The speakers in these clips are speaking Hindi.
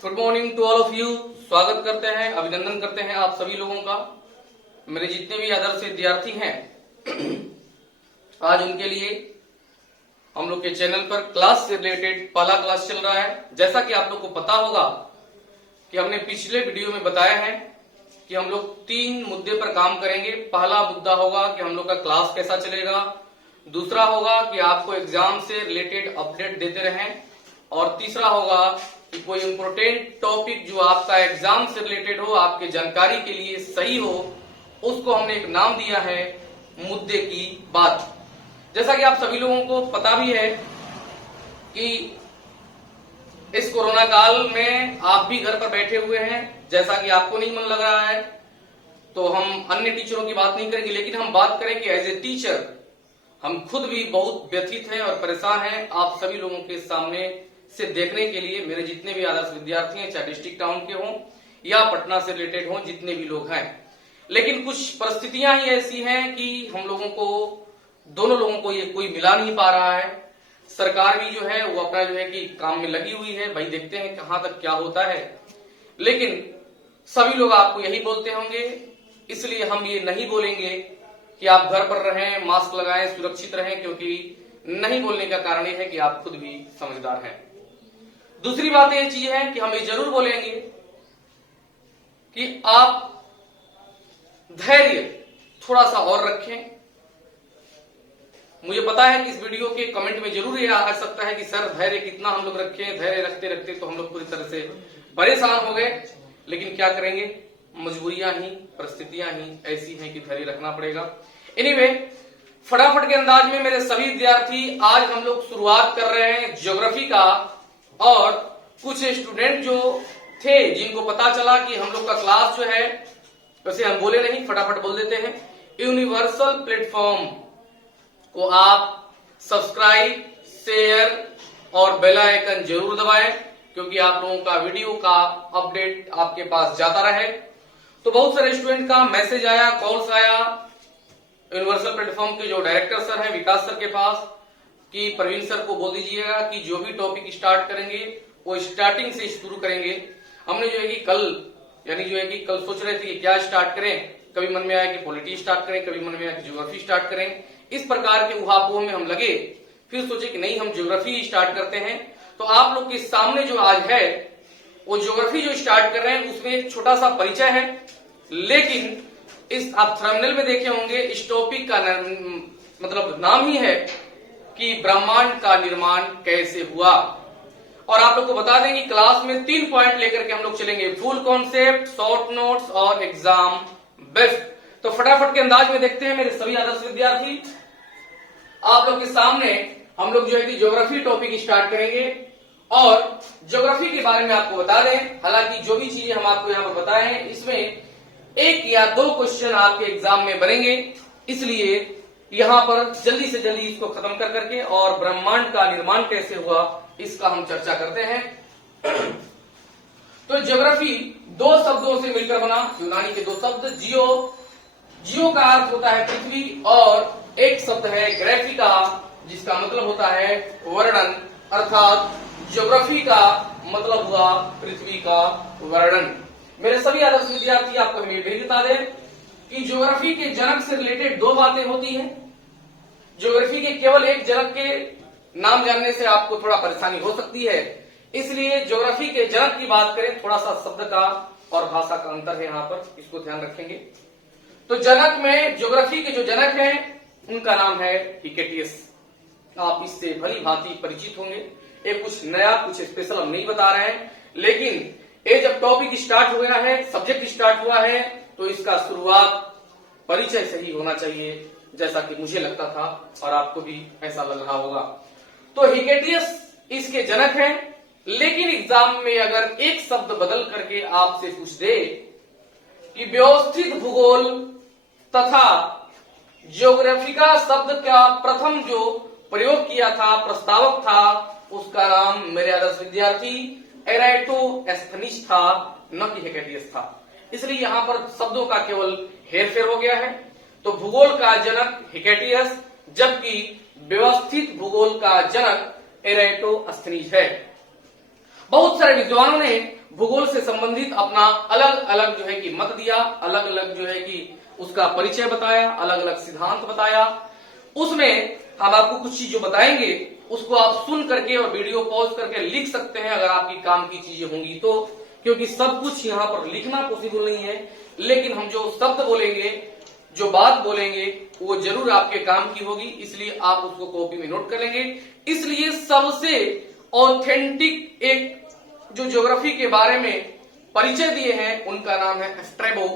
Good morning to all of you. स्वागत करते हैं, अभिनंदन करते हैं आप सभी लोगों का। मेरे जितने भी आदर्श विद्यार्थी हैं आज उनके लिए हम लोग के चैनल पर क्लास से रिलेटेड पहला क्लास चल रहा है। जैसा कि आप लोग को पता होगा कि हमने पिछले वीडियो में बताया है कि हम लोग 3 मुद्दे पर काम करेंगे। पहला मुद्दा होगा कि हम लोग का क्लास कैसा चलेगा, दूसरा होगा कि आपको एग्जाम से रिलेटेड अपडेट देते रहें, और तीसरा होगा कि कोई इंपोर्टेंट टॉपिक जो आपका एग्जाम से रिलेटेड हो, आपके जानकारी के लिए सही हो, उसको हमने एक नाम दिया है मुद्दे की बात। जैसा कि आप सभी लोगों को पता भी है कि इस कोरोना काल में आप भी घर पर बैठे हुए हैं। जैसा कि आपको नहीं मन लग रहा है तो हम अन्य टीचरों की बात नहीं करेंगे, लेकिन हम बात करेंगे एज ए टीचर हम खुद भी बहुत व्यथित हैं और परेशान हैं आप सभी लोगों के सामने से देखने के लिए। मेरे जितने भी आदर्श विद्यार्थी हैं, चाहे डिस्ट्रिक्ट टाउन के हों या पटना से रिलेटेड हों, जितने भी लोग हैं, लेकिन कुछ परिस्थितियां ही ऐसी हैं कि हम लोगों को, दोनों लोगों को ये कोई मिला नहीं पा रहा है। सरकार भी जो है वो अपना जो है कि काम में लगी हुई है, भाई देखते हैं कहां तक क्या होता है। लेकिन सभी लोग आपको यही बोलते होंगे, इसलिए हम ये नहीं बोलेंगे कि आप घर पर रहें, मास्क लगाएं, सुरक्षित रहें, क्योंकि नहीं बोलने का कारण यह है कि आप खुद भी समझदार हैं। दूसरी बात यह चीज है कि हम ये जरूर बोलेंगे कि आप धैर्य थोड़ा सा और रखें। मुझे पता है कि इस वीडियो के कमेंट में जरूर ये आ सकता है कि सर धैर्य कितना हम लोग रखें, धैर्य रखते रखते तो हम लोग पूरी तरह से परेशान हो गए, लेकिन क्या करेंगे, मजबूरियां ही, परिस्थितियां ही ऐसी हैं कि धैर्य रखना पड़ेगा। एनीवे, फटाफट के अंदाज में मेरे सभी विद्यार्थी आज हम लोग शुरुआत कर रहे हैं ज्योग्राफी का। और कुछ स्टूडेंट जो थे जिनको पता चला कि हम लोग का क्लास जो है, वैसे हम बोले नहीं, फटाफट बोल देते हैं, यूनिवर्सल प्लेटफॉर्म को आप सब्सक्राइब, शेयर और बेल आइकन जरूर दबाएं, क्योंकि आप लोगों का वीडियो का अपडेट आपके पास जाता रहे। तो बहुत सारे स्टूडेंट का मैसेज आया, कॉल्स आया यूनिवर्सल प्लेटफॉर्म के जो डायरेक्टर सर हैं, विकास सर के पास, कि प्रवीण सर को बोल दीजिएगा कि जो भी टॉपिक स्टार्ट करेंगे वो स्टार्टिंग से शुरू करेंगे। हमने जो है कि कल सोच रहे थे कि क्या स्टार्ट करें, कभी मन में आया कि पॉलिटी स्टार्ट करें, कभी मन में आया कि ज्योग्राफी स्टार्ट करें। इस प्रकार के उहापोह में हम लगे, फिर सोचे कि नहीं, हम ज्योग्राफी स्टार्ट करते हैं। तो आप लोग के सामने जो आज है वो ज्योग्राफी जो स्टार्ट कर रहे हैं उसमें एक छोटा सा परिचय है। लेकिन इस आप थंबनेल में देखे होंगे, इस टॉपिक का मतलब नाम ही है कि ब्रह्मांड का निर्माण कैसे हुआ। और आप लोग को बता दें कि क्लास में 3 पॉइंट लेकर के हम लोग चलेंगे, फुल कॉन्सेप्ट, शॉर्ट नोट्स और एग्जाम बेस्ट। तो फटाफट के अंदाज में देखते हैं मेरे सभी आदर्श विद्यार्थी, आप लोग के सामने हम लोग जो है कि ज्योग्राफी टॉपिक स्टार्ट करेंगे। और ज्योग्राफी के बारे में आपको बता दें, हालांकि जो भी चीजें हम आपको यहाँ पर बताए हैं इसमें 1 या 2 क्वेश्चन आपके एग्जाम में बनेंगे, इसलिए यहां पर जल्दी से जल्दी इसको खत्म कर करके और ब्रह्मांड का निर्माण कैसे हुआ इसका हम चर्चा करते हैं। तो ज्योग्राफी 2 शब्दों से मिलकर बना, यूनानी के 2 शब्द, जियो का अर्थ होता है पृथ्वी, और एक शब्द है ग्राफिका जिसका मतलब होता है वर्णन, अर्थात ज्योग्राफी का मतलब हुआ पृथ्वी का वर्णन। मेरे सभी आदर्श विद्यार्थी आपको हम ये भी बता दें कि ज्योग्राफी के जनक से रिलेटेड 2 बातें होती हैं। ज्योग्राफी के केवल एक जनक के नाम जानने से आपको थोड़ा परेशानी हो सकती है, इसलिए ज्योग्राफी के जनक की बात करें, थोड़ा सा शब्द का और भाषा का अंतर है यहाँ पर, इसको ध्यान रखेंगे। तो जनक में, ज्योग्राफी के जो जनक हैं उनका नाम है हिकेटियस। आप इससे भली भांति परिचित होंगे। ये कुछ नया, कुछ स्पेशल हम नहीं बता रहे हैं, लेकिन ये जब टॉपिक स्टार्ट हो गया है, सब्जेक्ट स्टार्ट हुआ है, तो इसका शुरुआत परिचय से ही होना चाहिए, जैसा कि मुझे लगता था और आपको भी ऐसा लग रहा होगा। तो हिकेटियस इसके जनक हैं, लेकिन एग्जाम में अगर एक शब्द बदल करके आपसे पूछ दे कि व्यवस्थित भूगोल तथा ज्योग्राफिका शब्द का प्रथम जो प्रयोग किया था, प्रस्तावक था, उसका नाम मेरे आदर्श विद्यार्थी एराटोस्थेनीज था, न कि हिकेटियस था। इसलिए यहां पर शब्दों का केवल हेरफेर हो गया है। तो भूगोल का जनक हिकेटियस, जबकि व्यवस्थित भूगोल का जनक एराटोस्थेनीज है। बहुत सारे विद्वानों ने भूगोल से संबंधित अपना अलग अलग जो है कि मत दिया, अलग अलग जो है कि उसका परिचय बताया, अलग अलग सिद्धांत बताया। उसमें हम आपको कुछ चीज जो बताएंगे उसको आप सुन करके और वीडियो पॉज करके लिख सकते हैं अगर आपकी काम की चीजें होंगी तो, क्योंकि सब कुछ यहाँ पर लिखना पॉसिबल नहीं है, लेकिन हम जो शब्द बोलेंगे, जो बात बोलेंगे वो जरूर आपके काम की होगी, इसलिए आप उसको कॉपी में नोट कर लेंगे। इसलिए सबसे ऑथेंटिक एक जो ज्योग्राफी के बारे में परिचय दिए हैं उनका नाम है स्ट्रैबो।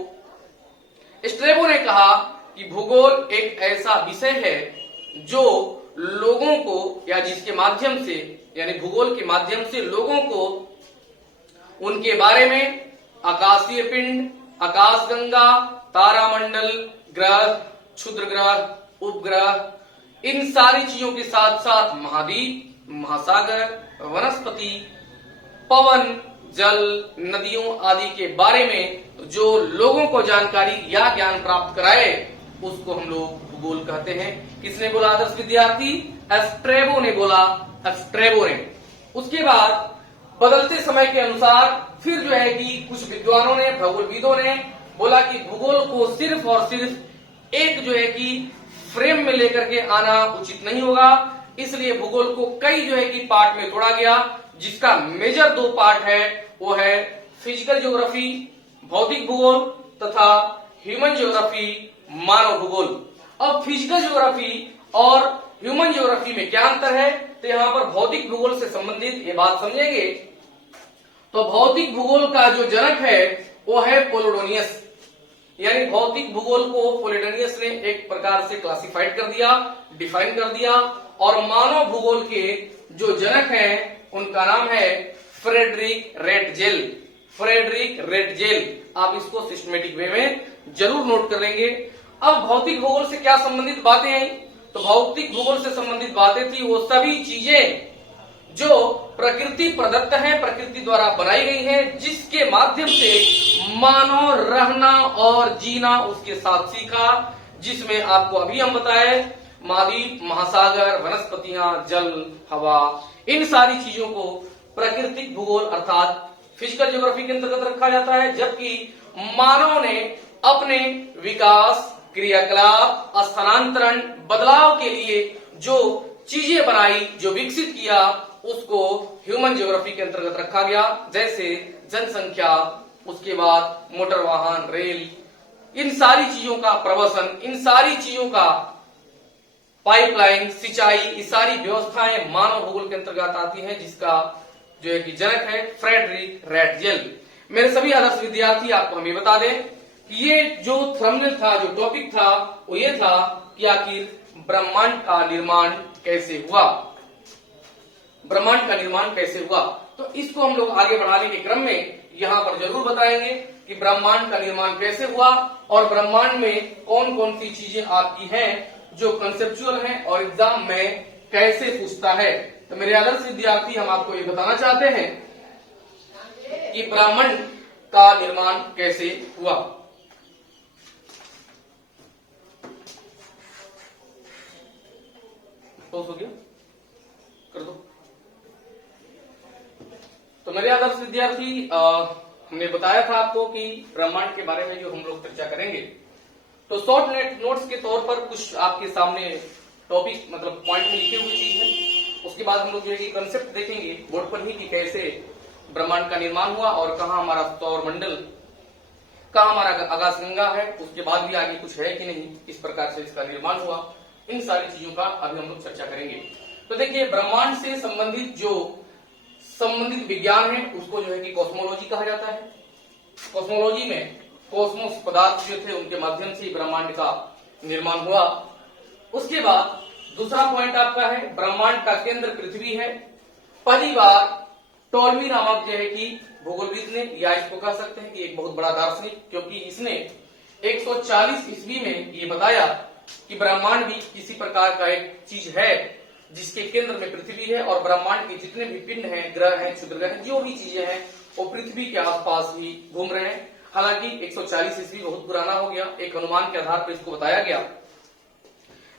स्ट्रैबो ने कहा कि भूगोल एक ऐसा विषय है जो लोगों को या जिसके माध्यम से यानी भूगोल के माध्यम से लोगों को उनके बारे में आकाशीय पिंड, आकाशगंगा, तारामंडल, ग्रह, क्षुद्र ग्रह, उपग्रह, इन सारी चीजों के साथ साथ महाद्वीप, महासागर, वनस्पति, पवन, जल, नदियों आदि के बारे में जो लोगों को जानकारी या ज्ञान प्राप्त कराए उसको हम लोग भूगोल कहते हैं। किसने बोला आदर्श विद्यार्थी? स्ट्रैबो ने बोला, स्ट्रैबो ने। उसके बाद बदलते समय के अनुसार फिर जो है कि कुछ विद्वानों ने, भूगोलविदों ने बोला कि भूगोल को सिर्फ और सिर्फ एक जो है कि फ्रेम में लेकर के आना उचित नहीं होगा, इसलिए भूगोल को कई जो है कि पार्ट में तोड़ा गया, जिसका मेजर 2 पार्ट है वो है फिजिकल ज्योग्राफी, भौतिक भूगोल, तथा ह्यूमन ज्योग्राफी, मानव भूगोल। अब फिजिकल ज्योग्राफी और ह्यूमन ज्योग्राफी में क्या अंतर है, तो यहाँ पर भौतिक भूगोल से संबंधित ये बात समझेंगे। तो भौतिक भूगोल का जो जनक है वो है पोलोडोनियस, यानी भौतिक भूगोल को पोलोडोनियस ने एक प्रकार से क्लासिफाइड कर दिया, डिफाइन कर दिया। और मानव भूगोल के जो जनक हैं उनका नाम है फ्रेडरिक रेटजेल। फ्रेडरिक रेटजेल, आप इसको सिस्टमेटिक वे में जरूर नोट कर लेंगे। अब भौतिक भूगोल से क्या संबंधित बातें आई, तो भौतिक भूगोल से संबंधित बातें थी वो सभी चीजें जो प्रकृति प्रदत्त है, प्रकृति द्वारा बनाई गई है, जिसके माध्यम से मानव रहना और जीना उसके साथ सीखा, जिसमें आपको अभी हम बताए महाद्वीप, महासागर, वनस्पतियां, जल, हवा, इन सारी चीजों को प्राकृतिक भूगोल अर्थात फिजिकल ज्योग्राफी के अंतर्गत रखा जाता है। जबकि मानव ने अपने विकास, क्रियाकलाप, स्थानांतरण, बदलाव के लिए जो चीजें बनाई, जो विकसित किया, उसको ह्यूमन ज्योग्राफी के अंतर्गत रखा गया। जैसे जनसंख्या, उसके बाद मोटर वाहन, रेल, इन सारी चीजों का प्रवसन, इन सारी चीजों का पाइपलाइन, सिंचाई, ये सारी व्यवस्थाएं मानव भूगोल के अंतर्गत आती हैं, जिसका जो है कि जनक है फ्रेडरिक रेटजेल। मेरे सभी आदर्श विद्यार्थी, आपको हम ये बता दें कि ये जो थंबनेल था, जो टॉपिक था, वो ये था कि आखिर ब्रह्मांड का निर्माण कैसे हुआ, ब्रह्मांड का निर्माण कैसे हुआ। तो इसको हम लोग आगे बढ़ाने के क्रम में यहाँ पर जरूर बताएंगे कि ब्रह्मांड का निर्माण कैसे हुआ और ब्रह्मांड में कौन कौन सी चीजें आपकी हैं जो कंसेप्चुअल हैं और एग्जाम में कैसे पूछता है। तो मेरे आदर्श विद्यार्थी, हम आपको ये बताना चाहते हैं कि ब्रह्मांड का निर्माण कैसे हुआ। तो हो गया, कर दो। तो मेरे आदर्श विद्यार्थी, हमने बताया था आपको कि ब्रह्मांड के बारे में जो हम लोग चर्चा करेंगे, तो शॉर्ट नोट्स के तौर पर कुछ आपके सामने टॉपिक मतलब पॉइंट में लिखे हुए चीज है। उसके बाद हम लोग जो है कि कंसेप्ट देखेंगे बोर्ड पर ही कि कैसे ब्रह्मांड का निर्माण हुआ और कहाँ हमारा सौर मंडल, कहाँ हमारा आकाशगंगा है, उसके बाद भी आगे कुछ है कि नहीं, किस प्रकार से इसका निर्माण हुआ, इन सारी चीजों का अभी हम लोग चर्चा करेंगे। तो देखिए, ब्रह्मांड से संबंधित जो संबंधित विज्ञान है उसको जो है कि कॉस्मोलॉजी कहा जाता है। कॉस्मोलॉजी में कॉस्मोस पदार्थ जो थे उनके माध्यम से ब्रह्मांड का निर्माण हुआ। उसके बाद दूसरा पॉइंट आपका है ब्रह्मांड का केंद्र पृथ्वी है। पहली बार टॉलमी नामक जो है कि भूगोलविद ने, या इसको कह सकते हैं कि एक बहुत बड़ा दार्शनिक, क्योंकि इसने 140 ईस्वी में ये बताया कि ब्रह्मांड भी किसी प्रकार का एक चीज है जिसके केंद्र में पृथ्वी है और ब्रह्मांड के जितने भी पिंड हैं, ग्रह हैं, क्षुद्र ग्रह हैं, जो भी चीजें हैं वो पृथ्वी के आसपास ही घूम रहे हैं। हालांकि 140 ईस्वी बहुत पुराना हो गया, एक अनुमान के आधार पर इसको बताया गया,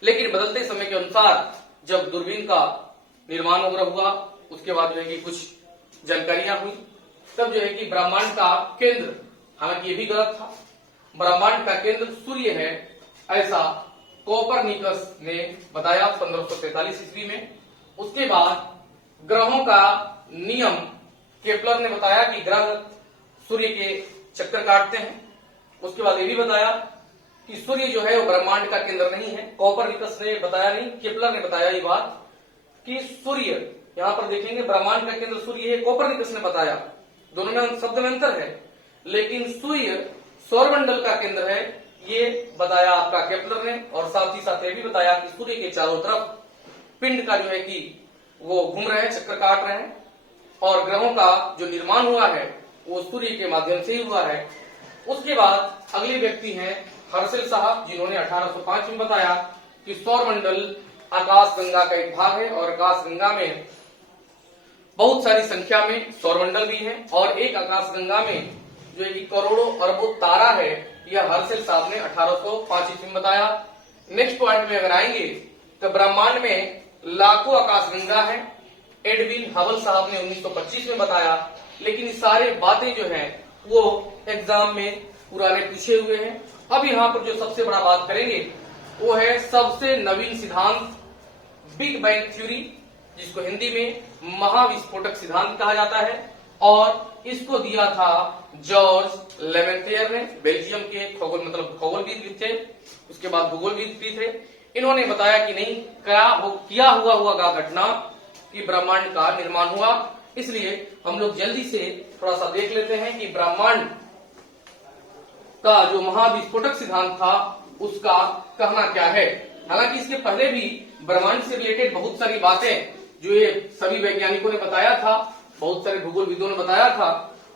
लेकिन बदलते समय के अनुसार जब दूरबीन का निर्माण वगैरह हुआ, उसके बाद जो है कि कुछ जानकारियां हुई, तब जो है कि ब्रह्मांड का केंद्र, हालांकि ये भी गलत था, ब्रह्मांड का केंद्र सूर्य है, ऐसा कोपरनिकस ने बताया 1543 ईस्वी में। उसके बाद ग्रहों का नियम केपलर ने बताया कि ग्रह सूर्य के चक्कर काटते हैं। उसके बाद ये भी बताया कि सूर्य जो है वो ब्रह्मांड का केंद्र नहीं है। कोपरनिकस ने बताया नहीं, केपलर ने बताया ये बात कि सूर्य, यहां पर देखेंगे ब्रह्मांड का केंद्र सूर्य है, कोपरनिकस ने बताया, दोनों में शब्द में अंतर है, लेकिन सूर्य सौरमंडल का केंद्र है, ये बताया आपका केपलर ने। और साथ ही साथ ये भी बताया कि सूर्य के चारों तरफ पिंड का जो है कि वो घूम रहे हैं, चक्कर काट रहे हैं, और ग्रहों का जो निर्माण हुआ है वो सूर्य के माध्यम से ही हुआ है। उसके बाद अगले व्यक्ति हैं हर्शल साहब, जिन्होंने 1805 में बताया कि सौरमंडल आकाश गंगा का एक भाग है और आकाश गंगा में बहुत सारी संख्या में सौरमंडल भी है, और एक आकाश गंगा में जो है कि करोड़ों अरबों तारा है, यह हर्शल साहब ने 1805 ईस्वी में बताया। नेक्स्ट पॉइंट में अगर आएंगे तो ब्रह्मांड में लाखों आकाश गंगा है, एडविन हबल साहब ने 1925 में बताया। लेकिन ये सारे बातें जो है वो एग्जाम में पुराने पूछे हुए हैं। अब यहाँ पर जो सबसे बड़ा बात करेंगे वो है सबसे नवीन सिद्धांत, बिग बैंग थ्योरी, जिसको हिंदी में महाविस्फोटक सिद्धांत कहा जाता है, और इसको दिया था जॉर्ज लेमेंथियर ने, बेल्जियम के खगोलविद भी थे, उसके बाद भूगोलविद भी थे। इन्होंने बताया कि नहीं, किया हुआ घटना कि ब्रह्मांड का निर्माण हुआ। इसलिए हम लोग जल्दी से थोड़ा सा देख लेते हैं कि ब्रह्मांड का जो महाविस्फोटक सिद्धांत था उसका कहना क्या है। हालांकि इसके पहले भी ब्रह्मांड से रिलेटेड बहुत सारी बातें जो ये सभी वैज्ञानिकों ने बताया था, बहुत सारे भूगोलविदों ने बताया था,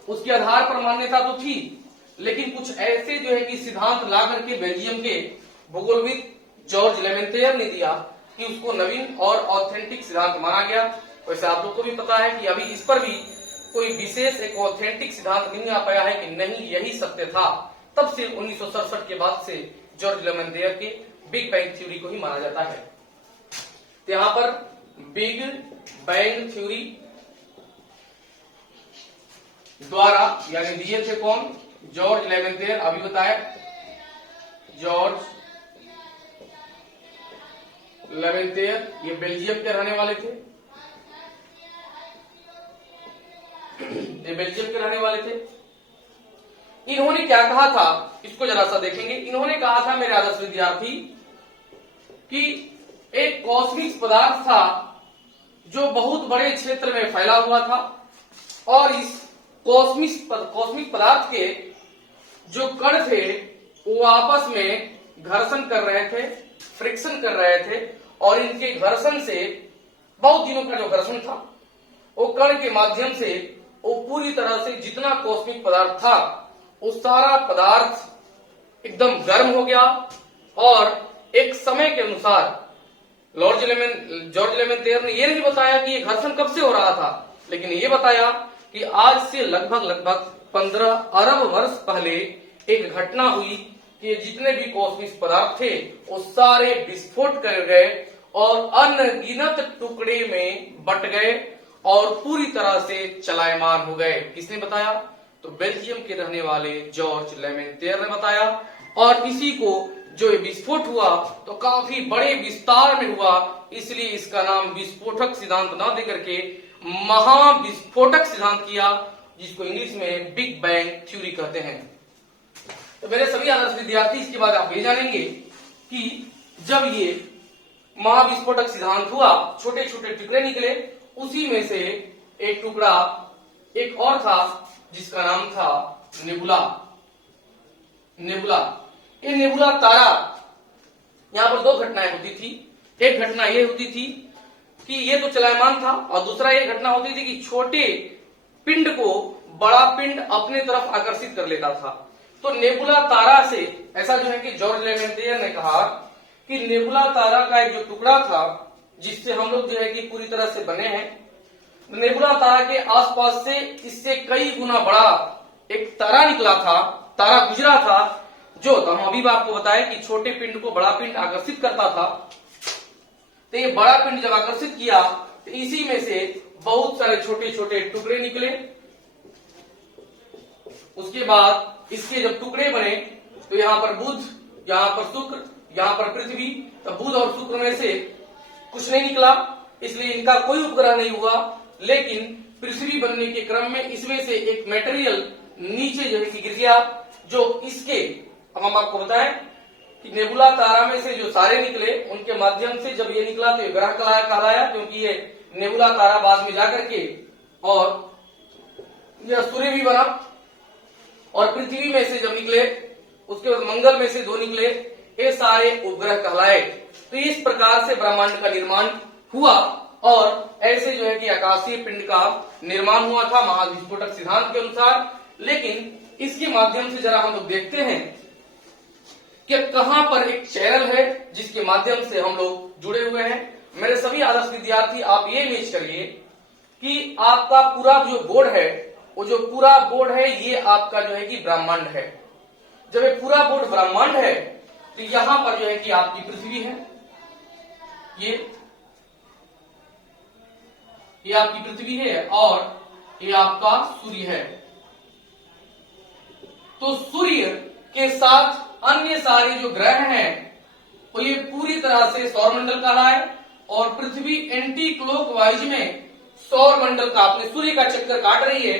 उसके आधार पर मान्यता तो थी, लेकिन कुछ ऐसे जो है कि सिद्धांत ला करके बेल्जियम के भूगोलविद जॉर्ज लेमेंथियर ने दिया कि उसको नवीन और ऑथेंटिक सिद्धांत माना गया। वैसे आप लोग को भी पता है कि अभी इस पर भी कोई विशेष एक ऑथेंटिक सिद्धांत नहीं आ पाया है कि नहीं यही सत्य था। तब से 1967 के बाद से जॉर्ज लेमेंथियर के बिग बैंग थ्योरी को ही माना जाता है। तो यहाँ पर बिग बैंग थ्योरी द्वारा यानी दिए थे कौन, जॉर्ज लेमेंथियर, अभी बताया जॉर्ज लेमेंथियर, ये बेल्जियम के रहने वाले थे, ये बेल्जियम के रहने वाले थे। इन्होंने क्या कहा था इसको जरा सा देखेंगे। इन्होंने कहा था मेरे आदर्श विद्यार्थी कि एक कॉस्मिक पदार्थ था जो बहुत बड़े क्षेत्र में फैला हुआ था, और इस कॉस्मिक पदार्थ के जो कण थे वो आपस में घर्षण कर रहे थे, फ्रिक्शन कर रहे थे, और इनके घर्षण से बहुत दिनों का जो घर्षण था वो कण के माध्यम से वो पूरी तरह से जितना कॉस्मिक पदार्थ था वो सारा पदार्थ एकदम गर्म हो गया। और एक समय के अनुसार जॉर्ज लेमेंथियर ने यह नहीं बताया कि ये घर्षण कब से हो रहा था, लेकिन ये बताया कि आज से लगभग 15 अरब वर्ष पहले एक घटना हुई कि जितने भी कॉस्मिक पदार्थ थे वो सारे विस्फोट कर गए और अनगिनत टुकड़े में बट गए और पूरी तरह से चलायमान हो गए। किसने बताया? तो बेल्जियम के रहने वाले जॉर्ज लेमेंथियर ने बताया। और इसी को जो विस्फोट हुआ तो काफी बड़े विस्तार में हुआ, इसलिए इसका नाम विस्फोटक सिद्धांत ना देकर के महाविस्फोटक सिद्धांत किया, जिसको इंग्लिश में बिग बैंग थ्योरी कहते हैं। तो मेरे सभी आदर्श विद्यार्थी, इसके बाद आप ये जानेंगे कि जब ये महाविस्फोटक सिद्धांत हुआ, छोटे छोटे टुकड़े निकले, उसी में से एक टुकड़ा एक और था जिसका नाम था नेबुला। ये नेबुला तारा, यहाँ पर दो घटनाएं होती थी। एक घटना ये होती थी कि ये तो चलायमान था, और दूसरा ये घटना होती थी कि छोटे पिंड को बड़ा पिंड अपने तरफ आकर्षित कर लेता था। तो नेबुला तारा से ऐसा जो है कि जॉर्ज लेमेंथियर ने कहा कि नेबुला तारा का एक जो टुकड़ा था जिससे हम लोग जो है कि पूरी तरह से बने हैं, नेबुला तारा के आसपास से इससे कई गुना बड़ा एक तारा निकला था, तारा गुजरा था, जो तो हम अभी आपको बताया कि छोटे पिंड को बड़ा पिंड आकर्षित करता था। तो ये बड़ा पिंड जब आकर्षित किया तो इसी में से बहुत सारे छोटे छोटे टुकड़े निकले, उसके बाद इसके जब टुकड़े बने तो यहाँ पर बुध, यहाँ पर शुक्र, यहाँ पर पृथ्वी, तब बुध और शुक्र में से कुछ नहीं निकला, इसलिए इनका कोई उपग्रह नहीं हुआ। लेकिन पृथ्वी बनने के क्रम में इसमें से एक मटेरियल नीचे जो है कि गिर गया, जो इसके, अब हम आपको बताएं कि नेबुला तारा में से जो सारे निकले उनके माध्यम से जब ये निकला तो ये ग्रह कहलाया, क्योंकि ये नेबुला तारा बाद में जाकर के और यह सूर्य भी बना। और पृथ्वी में से जब निकले उसके बाद मंगल में से 2 निकले, ये सारे उपग्रह कहलाए। तो इस प्रकार से ब्रह्मांड का निर्माण हुआ और ऐसे जो है कि आकाशीय पिंड का निर्माण हुआ था महाविस्फोटक सिद्धांत के अनुसार। लेकिन इसके माध्यम से जरा हम लोग देखते हैं कि कहां पर एक चैनल है जिसके माध्यम से हम लोग जुड़े हुए हैं। मेरे सभी आदर्श विद्यार्थी, आप ये इमेज करिए कि आपका पूरा जो बोर्ड है, वो जो पूरा बोर्ड है ये आपका जो है कि ब्रह्मांड है। जब ये पूरा बोर्ड ब्रह्मांड है तो यहां पर जो है कि आपकी पृथ्वी है, ये आपकी पृथ्वी है और ये आपका सूर्य है। तो सूर्य के साथ अन्य सारे जो ग्रह हैं तो ये पूरी तरह से सौरमंडल कहलाए और पृथ्वी एंटी क्लॉकवाइज में सौरमंडल का, अपने सूर्य का चक्कर काट रही है,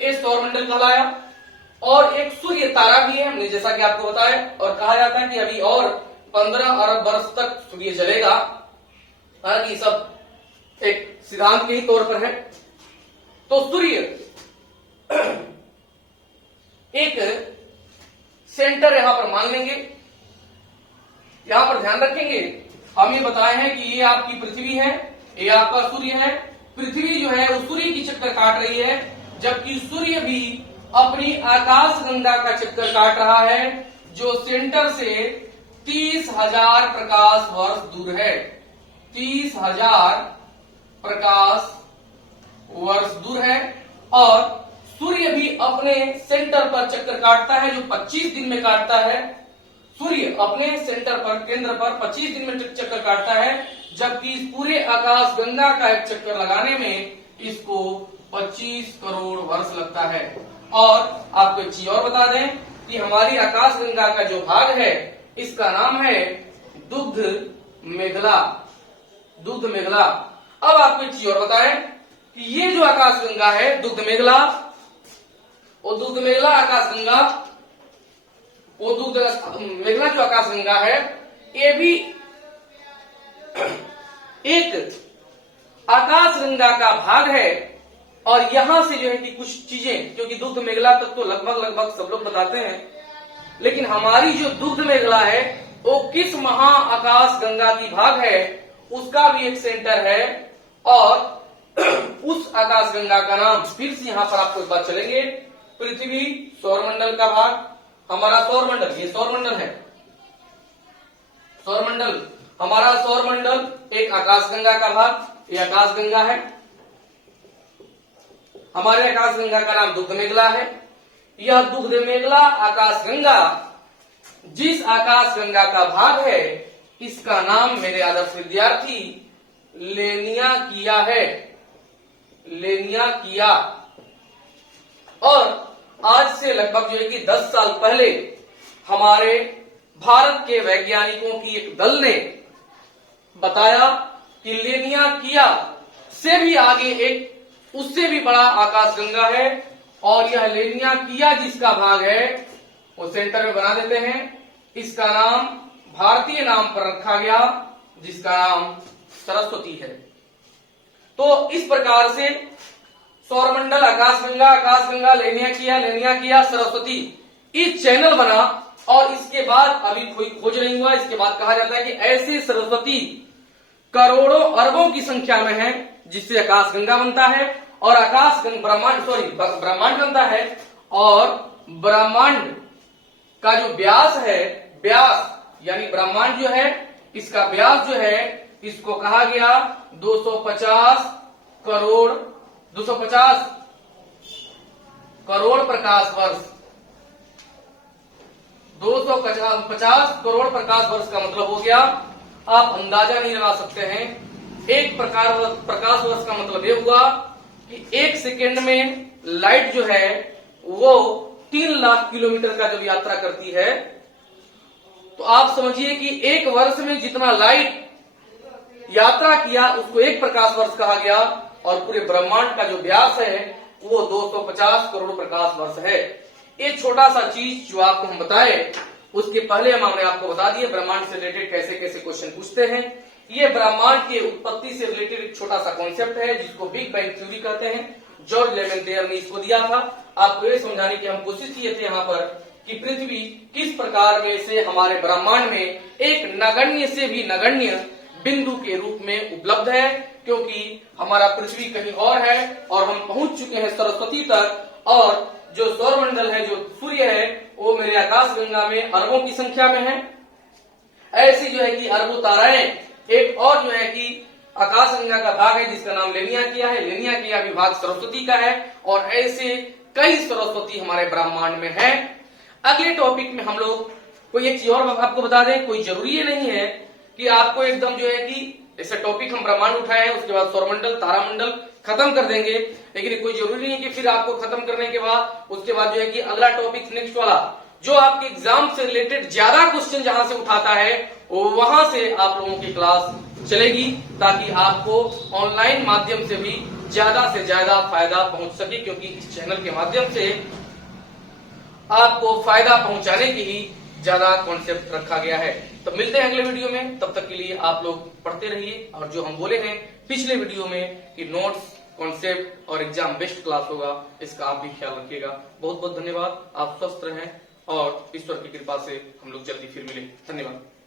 ये सौरमंडल कहलाया। और एक सूर्य तारा भी है, हमने जैसा कि आपको बताया, और कहा जाता है कि अभी और 15 अरब वर्ष तक सूर्य जलेगा। हालांकि सब एक सिद्धांत के ही तौर पर है। तो सूर्य एक सेंटर यहां पर मान लेंगे, यहां पर ध्यान रखेंगे, हम ये बताए हैं कि ये आपकी पृथ्वी है, ये आपका सूर्य है। पृथ्वी जो है वो सूर्य की चक्कर काट रही है, जबकि सूर्य भी अपनी आकाश गंगा का चक्कर काट रहा है, जो सेंटर से 30,000 प्रकाश वर्ष दूर है। 30,000 प्रकाश वर्ष दूर है। और सूर्य भी अपने सेंटर पर चक्कर काटता है, जो 25 दिन में काटता है। सूर्य अपने सेंटर पर, केंद्र पर 25 दिन में चक्कर काटता है, जबकि इस पूरे आकाश गंगा का एक चक्कर लगाने में इसको 25 करोड़ वर्ष लगता है। और आपको एक चीज और बता दें कि हमारी आकाश गंगा का जो भाग है इसका नाम है दुग्ध मेघला। दुग्ध मेघला। अब आपको एक चीज और बताएं कि ये जो आकाश गंगा है दुग्ध मेघला, वो दुग्ध मेघला आकाश गंगा, वो दुग्ध मेघला जो आकाश गंगा है ये भी एक आकाश गंगा का भाग है। और यहां से जो है कि कुछ चीजें, क्योंकि दुग्ध मेघला तक तो लगभग सब लोग बताते हैं, लेकिन हमारी जो दुग्ध मेघला है वो किस महाआकाश गंगा की भाग है, उसका भी एक सेंटर है। और उस आकाश गंगा का नाम, फिर से यहां पर आपको एक बात चलेंगे, पृथ्वी सौरमंडल का भाग, हमारा सौरमंडल, ये सौरमंडल है, सौरमंडल, हमारा सौरमंडल एक आकाश गंगा का भाग, ये आकाश गंगा है। हमारे आकाश गंगा का नाम दुग्ध मेघला है। यह दुग्ध मेघला आकाश गंगा जिस आकाश गंगा का भाग है, इसका नाम मेरे आदर्श विद्यार्थी लेनिया किया है। लेनिया किया। और आज से लगभग जो है कि 10 साल पहले हमारे भारत के वैज्ञानिकों की एक दल ने बताया कि लेनिया किया से भी आगे एक, उससे भी बड़ा आकाश गंगा है। और यह लेनिया किया जिसका भाग है वो सेंटर में बना देते हैं। इसका नाम भारतीय नाम पर रखा गया, जिसका नाम सरस्वती है। तो इस प्रकार से सौरमंडल, आकाश गंगा, लेनिया किया, सरस्वती, इस चैनल बना। और इसके बाद अभी कोई खोज नहीं हुआ, इसके बाद कहा जाता है कि ऐसे सरस्वती करोड़ों अरबों की संख्या में है, जिससे आकाश गंगा बनता है और ब्रह्मांड बनता है। और ब्रह्मांड का जो व्यास है, व्यास यानी ब्रह्मांड जो है, इसका व्यास जो है, इसको कहा गया 250 करोड़ प्रकाश वर्ष। 250 करोड़ प्रकाश वर्ष का मतलब हो गया, आप अंदाजा नहीं लगा सकते हैं। एक प्रकाश वर्ष का मतलब ये हुआ कि 1 सेकेंड में लाइट जो है वो 3 लाख किलोमीटर का जब यात्रा करती है तो आप समझिए कि एक वर्ष में जितना लाइट यात्रा किया उसको एक प्रकाश वर्ष कहा गया, और पूरे ब्रह्मांड का जो व्यास है वो 250 करोड़ प्रकाश वर्ष है। ये छोटा सा चीज जो आपको हम बताए, उसके पहले हमने आपको बता दिए ब्रह्मांड से रिलेटेड कैसे कैसे क्वेश्चन पूछते हैं। ये ब्रह्मांड की उत्पत्ति से रिलेटेड एक छोटा सा कॉन्सेप्ट है जिसको बिग बैंग थ्योरी कहते हैं। जॉर्ज लेमेंटेयर ने इसको दिया था। आपको ये समझाने की हम कोशिश किए थे यहाँ पर कि पृथ्वी किस प्रकार में से हमारे ब्रह्मांड में एक नगण्य से भी नगण्य बिंदु के रूप में उपलब्ध है, क्योंकि हमारा पृथ्वी कहीं और है और हम पहुंच चुके हैं सरस्वती तक, और जो सौरमंडल है, जो सूर्य है, वो मेरे आकाश गंगा में अरबों की संख्या में है। ऐसी जो है कि अरबों ताराएं, एक और जो है कि आकाश गंगा का भाग है जिसका नाम लेनिया है। लेनिया विभाग सरस्वती का है, और ऐसे कई सरस्वती हमारे ब्रह्मांड में है। अगले टॉपिक में हम लोग कोई एक चीज और आपको बता दें, कोई जरूरी ये नहीं है कि आपको एकदम जो है कि ऐसे टॉपिक हम ब्रह्मांड उठाए हैं उसके बाद सौरमंडल तारामंडल खत्म कर देंगे, लेकिन कोई जरूरी नहीं है कि फिर आपको खत्म करने के बाद उसके बाद जो है कि अगला टॉपिक नेक्स्ट वाला जो आपके एग्जाम से रिलेटेड ज्यादा क्वेश्चन जहां से उठाता है वहां से आप लोगों की क्लास चलेगी, ताकि आपको ऑनलाइन माध्यम से भी ज्यादा से ज्यादा फायदा पहुंच सके, क्योंकि इस चैनल के माध्यम से आपको फायदा पहुंचाने की ही ज्यादा कॉन्सेप्ट रखा गया है। तो मिलते हैं अगले वीडियो में, तब तक के लिए आप लोग पढ़ते रहिए, और जो हम बोले हैं पिछले वीडियो में कि नोट्स, कॉन्सेप्ट और एग्जाम बेस्ट क्लास होगा, इसका आप भी ख्याल रखिएगा। बहुत बहुत धन्यवाद। आप स्वस्थ रहें और ईश्वर की कृपा से हम लोग जल्दी फिर मिलें। धन्यवाद।